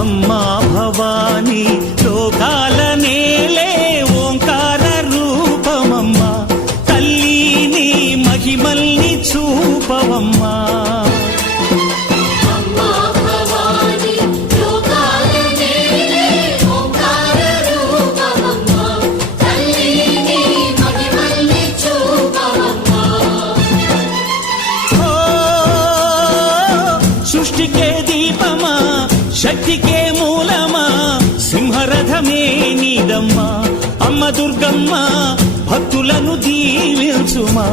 అమ్మా భవానీ లోకాల నేలే ఓంకార రూపమమ్మా, తల్లి నీ మహిమల్ని చూపవమ్మా. సృష్టికే దీపమా, శక్తికే మూలమా, సింహరథమే నీదమ్మా. అమ్మ దుర్గమ్మ భక్తులను దీవించుమా.